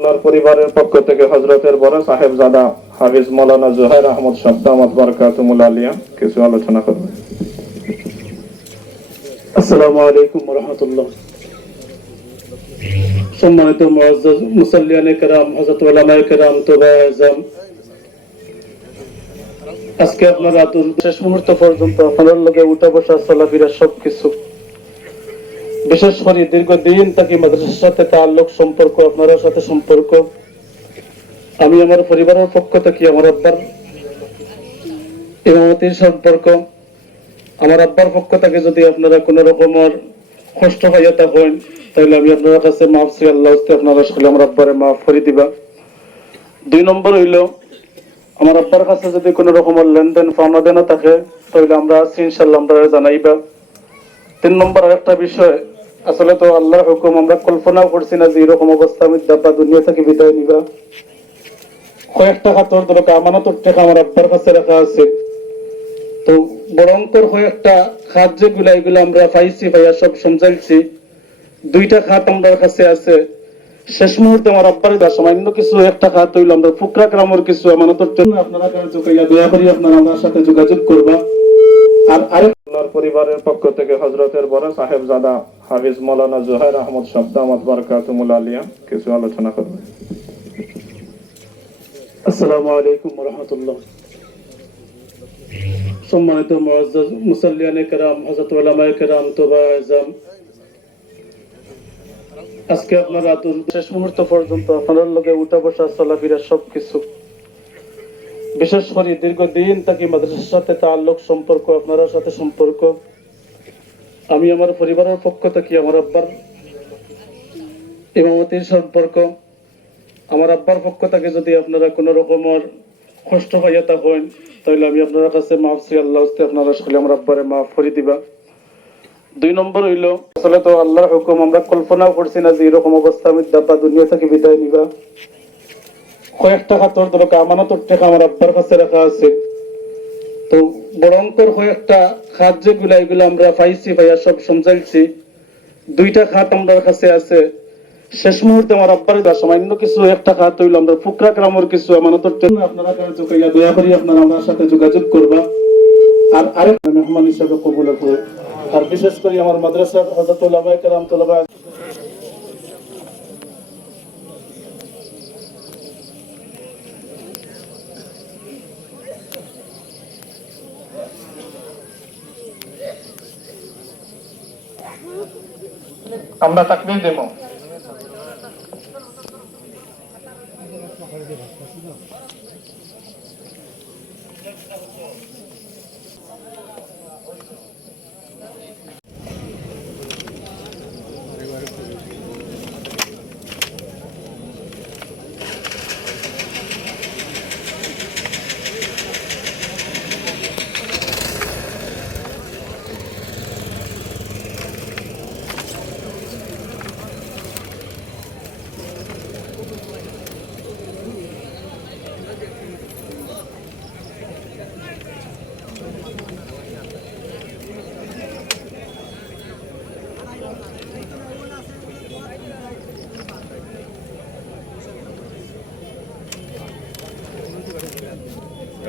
ওনার পরিবারের পক্ষ থেকে হজরতের বড় সাহেবজাদা হাফিজ মৌলানা জোহার আহমদ শাব্দামত বরকাতুমুল আলিয়া কিছু আলোচনা করবে। আসসালামু আলাইকুম রহমতুল্লাহ সম্মানিত মুআজ্জাজ কেরাম, হযরত উলামায়ে কেরাম, তোবা আজম। আজকে আপনার শেষ মুহূর্ত পর্যন্ত আপনার লগে উঠা বসা চলাফেরা সবকিছু বিশেষ করে দীর্ঘদিন থাকি মাদ্রাসার সাথে তাল্লুক সম্পর্ক আপনার সাথে সম্পর্ক। আমি আমার পরিবারের পক্ষ থেকে আমার আব্বার ইমামতির সম্পর্ক, আমার আব্বার পক্ষ থেকে যদি আপনারা কোন রকমের কষ্ট পাইয়া থাকেন তাহলে আমি আপনার কাছে মাফ চাই, আল্লাহ আপনারা সকলে আমার আব্বারে মাফ করে দিবা। দুই নম্বর হইল, আমার আব্বার কাছে যদি কোন রকমের লেনদেন পাওনা দেনা থাকে, তাহলে আমরা আছি ইনশাল্লাহ আমরা জানাইবা। তিন নম্বর আরেকটা বিষয় আসলে তো আল্লাহর হুকুম, আমরা কল্পনাও করছি না যে এরকম অবস্থা আমি দাব্বা দুনিয়া থেকে বিদায় নিবা। কয়েকটা হাতর দরকার, আমানতর টাকা আমার আব্বার কাছে রাখা আছে। তো বরংকর হয়ে একটা খাত যেগুলা, এগুলো আমরা পাইছি ভাইয়া, সব সমঝাইছি দুইটা খাত আমার কাছে আছে। শেষ মুহূর্তে আমার আব্বার দা সামান্য কিছু একটা খাত হইল, আমরা ফুকরা গ্রামের কিছু আমানতর জন্য আপনারা দয়া করি, আপনারা আমার সাথে যোগাযোগ করবা। আর আরেক পরিবারের পক্ষ থেকে হজরতের বড় সাহেবজাদা হাফিজ মৌলানা জোহার আহমদ শাব্দামত বরকাতুমুল আলিয়া কিছু আলোচনা করবে। আসসালামু আলাইকুম রহমতুল্লাহ। সম্মানিত মুআজ্জাজ কেরাম, হযরত উলামায়ে কেরাম, তোবা আজম। আজকে আপনার শেষ মুহূর্ত পর্যন্ত আপনার লগে উঠা বসা, চলাফেরা সবকিছু বিশেষ করে দীর্ঘদিন থাকি মাদ্রাসার সাথে তাল্লুক সম্পর্ক আপনার সাথে সম্পর্ক। আমি আমার পরিবারের পক্ষ থেকে আমার আব্বার ইমামতির সম্পর্ক, আমার আব্বার পক্ষ থেকে যদি আপনারা কোন রকমের কষ্ট পাইয়া থাকেন, তাহলে আমি আপনার কাছে মাফ চাই, আল্লাহ আপনারা সকলে আমার আব্বারে মাফ করে দিবা। দুই নম্বর হইল, আসলে তো আল্লাহর হুকুম আমরা কল্পনাও করছি না যে এরকম অবস্থা আমি দাব্বা দুনিয়া থেকে বিদায় নিবা। কয়েকটা হাতর দরকার আমানতর টাকা আমার আব্বার কাছে রাখা আছে। তো বরংকর হয়ে একটা খাত যেগুলা এগুলো আমরা পাইছি, ভাইয়া সব সমঝাইছি। দুইটা খাত আমার কাছে আছে। শেষ মুহূর্তে আমার আব্বার সামান্য কিছু একটা খাত হইল, আমরা ফুকরা গ্রামের কিছু আমানতর আপনারা যোগাইয়া দয়া করি আপনারা আমার সাথে যোগাযোগ করবা। আর আরেক মেহমান হিসাবে কবুল হবে। আর বিশেষ করে আমার মাদ্রাসার হযরত উলামায়ে কেরাম তলবা আমরা তাকবির দেব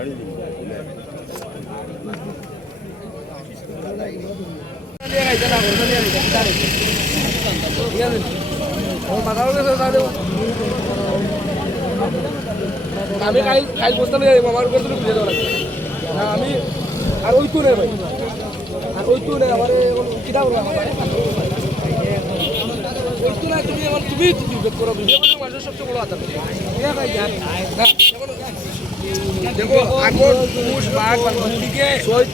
আমি কাল কাল বসতে নিয়ে আমার উপরে তো বুঝে দেওয়া আমি আর ওই তো নেই ভাই আর ওই তো নেই আমার কিটা করব ওই তো নাই তুমি আমার তুমি তুমি বেদ করো করে মানুষের সবচেয়ে বড় আদার দেখো আগর পুষ বাঘ দিকে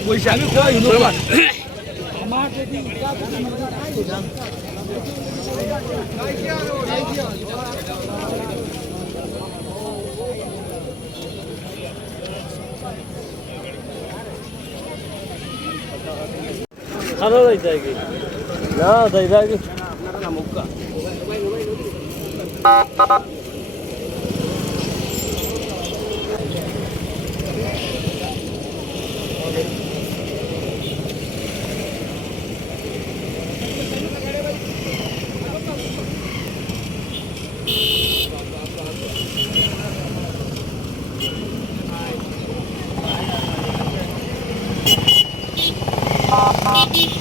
বৈশাখ আমি কই হনুমান খানা যাইতে কি? না যাইবা কি? Uh -huh.